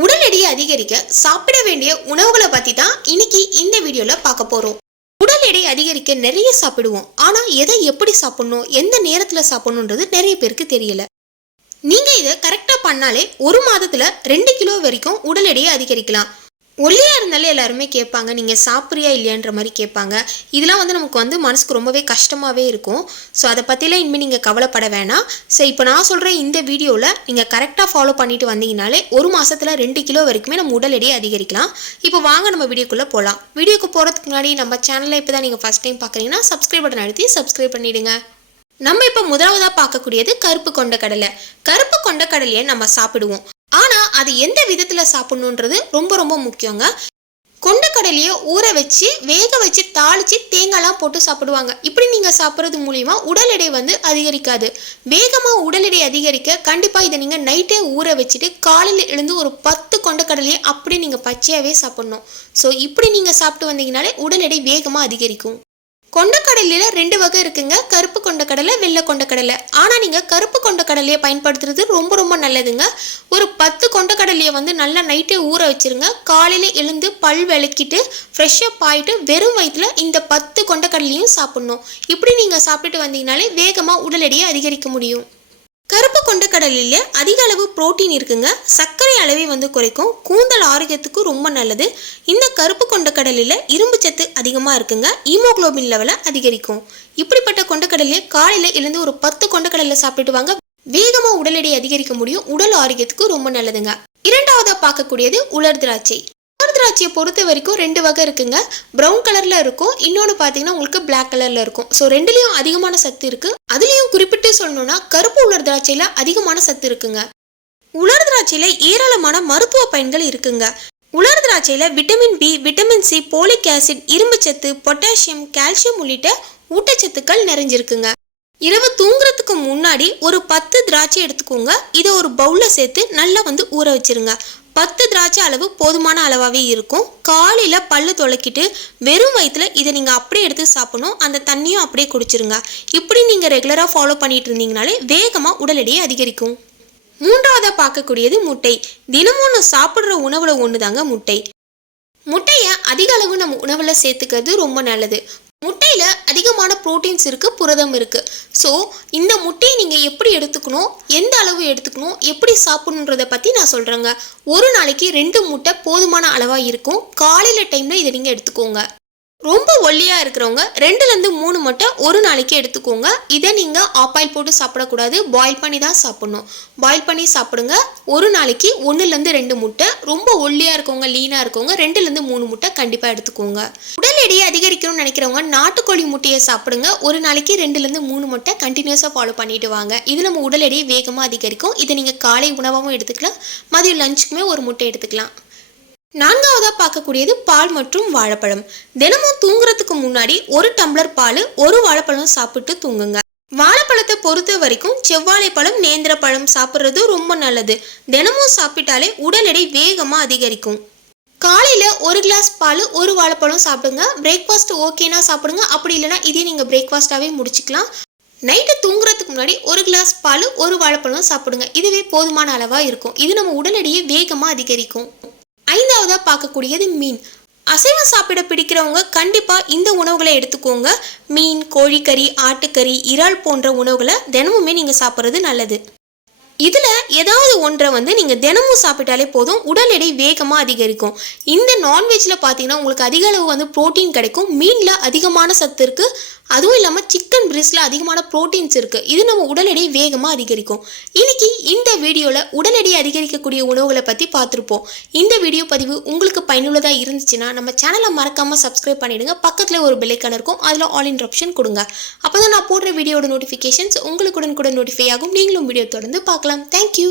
உடல் எடையை அதிகரிக்க சாப்பிட வேண்டிய உணவுகளை பற்றி தான் இன்னைக்கு இந்த வீடியோவில் பார்க்க போகிறோம் உடல் எடை அதிகரிக்க நிறைய சாப்பிடுவோம். ஆனால் எதை எப்படி சாப்பிடணும் எந்த நேரத்தில் சாப்பிடணுன்றது நிறைய பேருக்கு தெரியல. நீங்கள் இதை கரெக்டாக பண்ணாலே ஒரு மாதத்தில் ரெண்டு கிலோ வரைக்கும் உடல் எடையை அதிகரிக்கலாம். ஒல்லியாக இருந்தாலே எல்லாருமே கேட்பாங்க நீங்கள் சாப்பிட்றியா இல்லையான்ற மாதிரி கேட்பாங்க. இதெல்லாம் வந்து நமக்கு வந்து மனசுக்கு ரொம்பவே கஷ்டமாகவே இருக்கும். ஸோ அதை பற்றிலாம் இனிமேல் நீங்கள் கவலைப்பட வேணாம். ஸோ இப்போ நான் சொல்கிற இந்த வீடியோவில் நீங்கள் கரெக்டாக ஃபாலோ பண்ணிட்டு வந்தீங்கனாலே ஒரு மாதத்தில் ரெண்டு கிலோ வரைக்குமே நம்ம உடல் எடையை அதிகரிக்கலாம். இப்போ வாங்க நம்ம வீடியோக்குள்ளே போகலாம் வீடியோக்கு போகிறதுக்கு முன்னாடி நம்ம சேனலில் இப்போ தான் நீங்கள் ஃபஸ்ட் டைம் பார்க்குறீங்கன்னா சப்ஸ்கிரைப் பட்டன் அழுத்தி சப்ஸ்கிரைப் பண்ணிவிடுங்க நம்ம இப்போ முதலாவதாக பார்க்கக்கூடியது கருப்பு கொண்ட கடலை. கருப்பு கொண்ட கடலையை நம்ம சாப்பிடுவோம். அது எந்த விதத்தில் சாப்பிடணுன்றது ரொம்ப ரொம்ப முக்கியங்க. கொண்டக்கடலையை ஊற வச்சு வேக வச்சு தாளித்து தேங்காய்லாம் போட்டு சாப்பிடுவாங்க. இப்படி நீங்கள் சாப்பிட்றது மூலிமா உடல் எடை வந்து அதிகரிக்காது. வேகமாக உடல் எடை அதிகரிக்க கண்டிப்பாக இதை நீங்கள் நைட்டே ஊற வச்சுட்டு காலையில் எழுந்து ஒரு பத்து கொண்டக்கடலையை அப்படி நீங்கள் பச்சையாகவே சாப்பிட்ணும். ஸோ இப்படி நீங்கள் சாப்பிட்டு வந்தீங்கனாலே உடல் எடை வேகமாக அதிகரிக்கும். கொண்டக்கடலையில் ரெண்டு வகை இருக்குங்க. கருப்பு கொண்டக்கடலை வெள்ளை கொண்டக்கடலை ஆனால் நீங்கள் கருப்பு கொண்டக்கடலையை பயன்படுத்துறது ரொம்ப ரொம்ப நல்லதுங்க. ஒரு பத்து கொண்டக்கடலையை வந்து நல்லா நைட்டே ஊற வச்சிருங்க. காலையில் எழுந்து பல் விளக்கிட்டு ஃப்ரெஷ்ஷப் ஆகிட்டு வெறும் வயிற்றில் இந்த பத்து கொண்டக்கடலையும் சாப்பிட்ணும். இப்படி நீங்கள் சாப்பிட்டுட்டு வந்தீங்கனாலே வேகமாக உடல் எடையை அதிகரிக்க முடியும். கருப்பு கொண்ட கடலில் அதிக அளவு புரோட்டீன் இருக்குங்க. சர்க்கரை அளவை வந்து குறைக்கும். கூந்தல் ஆரோக்கியத்துக்கு ரொம்ப நல்லது. இந்த கருப்பு கொண்ட கடலில் இரும்பு சத்து அதிகமாக இருக்குங்க. ஈமோகுளோபின் லெவலை அதிகரிக்கும். இப்படிப்பட்ட கொண்டக்கடலையை காலையில் எழுந்து ஒரு பத்து கொண்டக்கடலை சாப்பிட்டு வாங்க. வேகமாக உடல் எடை அதிகரிக்க முடியும். உடல் ஆரோக்கியத்துக்கு ரொம்ப நல்லதுங்க. இரண்டாவதாக பார்க்கக்கூடியது உலர் திராட்சை. திராட்சையை பொறுத்த வரைக்கும் ரெண்டு வகை இருக்குங்க. ப்ரௌன் கலரில் இருக்கும். இன்னொன்று பார்த்தீங்கன்னா உங்களுக்கு பிளாக் கலரில் இருக்கும். ஸோ ரெண்டுலேயும் அதிகமான சத்து இருக்குது அதுலேயும் குறிப்பிட்டு சொல்லணும்னா கருப்பு உலர் திராட்சையில் அதிகமான சத்து இருக்குங்க. உலர் திராட்சையில் ஏராளமான மருத்துவ பயன்கள் இருக்குங்க. உலர் திராட்சையில் vitamin B vitamin C folic acid இரும்புச்சத்து பொட்டாசியம் கால்சியம் உள்ளிட்ட ஊட்டச்சத்துக்கள் நிறைஞ்சிருக்குங்க. இரவு தூங்குறதுக்கு முன்னாடி ஒரு பத்து திராட்சை எடுத்துக்கோங்க. இதை ஒரு பவுலில் சேர்த்து நல்லா வந்து ஊற வச்சிருங்க. பத்து திராட்சை அளவு போதுமான அளவாகவே இருக்கும். காலையில் பல்லு துளக்கிட்டு வெறும் வயிற்றில் இதை நீங்கள் அப்படியே எடுத்து சாப்பிடணும். அந்த தண்ணியும் அப்படியே குடிச்சிருங்க. இப்படி நீங்கள் ரெகுலராக ஃபாலோ பண்ணிட்டு இருந்தீங்கனாலே வேகமாக உடல் எடையை அதிகரிக்கும். மூன்றாவதாக பார்க்கக்கூடியது முட்டை. தினமும் நம்ம சாப்பிட்ற உணவில் ஒன்று தாங்க முட்டை. முட்டையை அதிக அளவு நம்ம உணவில் சேர்த்துக்கிறது ரொம்ப நல்லது. முட்டையில் அதிகமான ப்ரோட்டீன்ஸ் இருக்குது புரதம் இருக்குது ஸோ இந்த முட்டையை நீங்கள் எப்படி எடுத்துக்கணும் எந்த அளவு எடுத்துக்கணும் எப்படி சாப்பிடணுன்றதை பற்றி நான் சொல்கிறேங்க ஒரு நாளைக்கு ரெண்டு முட்டை போதுமான அளவாக இருக்கும். காலையில் டைமில் இதை நீங்கள் எடுத்துக்கோங்க. ரொம்ப ஒல்லியாக இருக்கிறவங்க ரெண்டுலேருந்து மூணு முட்டை ஒரு நாளைக்கு எடுத்துக்கோங்க. இதை நீங்கள் ஆப்பாயில் போட்டு சாப்பிடக்கூடாது. பாயில் பண்ணி தான் சாப்பிட்ணும். பாயில் பண்ணி சாப்பிடுங்க. ஒரு நாளைக்கு ஒன்றுலேருந்து ரெண்டு முட்டை. ரொம்ப ஒல்லியாக இருக்கவங்க லீனாக இருக்கவங்க ரெண்டுலேருந்து மூணு முட்டை கண்டிப்பாக எடுத்துக்கோங்க. உடல் எடையை அதிகரிக்கணும்னு நினைக்கிறவங்க நாட்டுக்கோழி முட்டையை சாப்பிடுங்க. ஒரு நாளைக்கு ரெண்டுலேருந்து மூணு முட்டை கண்டினியூஸாக ஃபாலோ பண்ணிட்டு வாங்க. இது நம்ம உடல் எடையை வேகமாக அதிகரிக்கும். இதை நீங்கள் காலை உணவாகவும் எடுத்துக்கலாம். மதியம் லஞ்சுக்குமே ஒரு முட்டை எடுத்துக்கலாம். நான்காவதாக பார்க்கக்கூடியது பால் மற்றும் வாழைப்பழம். தினமும் தூங்குறதுக்கு முன்னாடி ஒரு டம்ளர் பால் ஒரு வாழைப்பழம் சாப்பிட்டு தூங்குங்க. வாழைப்பழத்தை பொறுத்த வரைக்கும் செவ்வாழை பழம் நேந்திர பழம் சாப்பிட்றது ரொம்ப நல்லது. தினமும் சாப்பிட்டாலே உடல் எடை வேகமாக அதிகரிக்கும். காலையில் ஒரு கிளாஸ் பால் ஒரு வாழைப்பழம் சாப்பிடுங்க. பிரேக்ஃபாஸ்ட் ஓகேனா சாப்பிடுங்க. அப்படி இல்லைனா இதே நீங்கள் பிரேக்ஃபாஸ்ட்டாகவே முடிச்சுக்கலாம். நைட்டு தூங்குறதுக்கு முன்னாடி ஒரு கிளாஸ் பால் ஒரு வாழைப்பழம் சாப்பிடுங்க. இதுவே போதுமான அளவாக இருக்கும். இது நம்ம உடல் எடையை வேகமாக அதிகரிக்கும். ஐந்தாவதாக பார்க்கக்கூடியது மீன். அசைவம் சாப்பிட பிடிக்கிறவங்க கண்டிப்பாக இந்த உணவுகளை எடுத்துக்கோங்க. மீன் கோழிக்கறி ஆட்டுக்கறி இறால் போன்ற உணவுகளை தினமுமே நீங்கள் சாப்பிட்றது நல்லது. இதில் ஏதாவது ஒன்றை வந்து நீங்கள் தினமும் சாப்பிட்டாலே போதும். உடல் எடை வேகமாக அதிகரிக்கும். இந்த நான்வெஜ்ஜில் பார்த்தீங்கன்னா உங்களுக்கு அதிக அளவு வந்து ப்ரோட்டீன் கிடைக்கும். மீனில் அதிகமான சத்து இருக்குது அதுவும் இல்லாமல் சிக்கன் பிரிஸ்டில் அதிகமான ப்ரோட்டீன்ஸ் இருக்குது இது நம்ம உடல் எடை வேகமாக அதிகரிக்கும். இன்னைக்கு இந்த வீடியோவில் உடல் எடை அதிகரிக்கக்கூடிய உணவுகளை பற்றி பார்த்துருப்போம். இந்த வீடியோ பதிவு உங்களுக்கு பயனுள்ளதாக இருந்துச்சுன்னா நம்ம சேனலை மறக்காமல் சப்ஸ்கிரைப் பண்ணிவிடுங்க பக்கத்தில் ஒரு பெல்லைக்கான இருக்கும். அதில் ஆல் இன் ஆப்ஷன் கொடுங்க. அப்போ தான் நான் போடுற வீடியோட நோட்டிஃபிகேஷன்ஸ் உங்களுக்கு உடனுக்குடன் நோட்டிஃபை ஆகும். நீங்களும் வீடியோ தொடர்ந்து பார்க்கலாம். பார்க்கலாம் தேங்க்யூ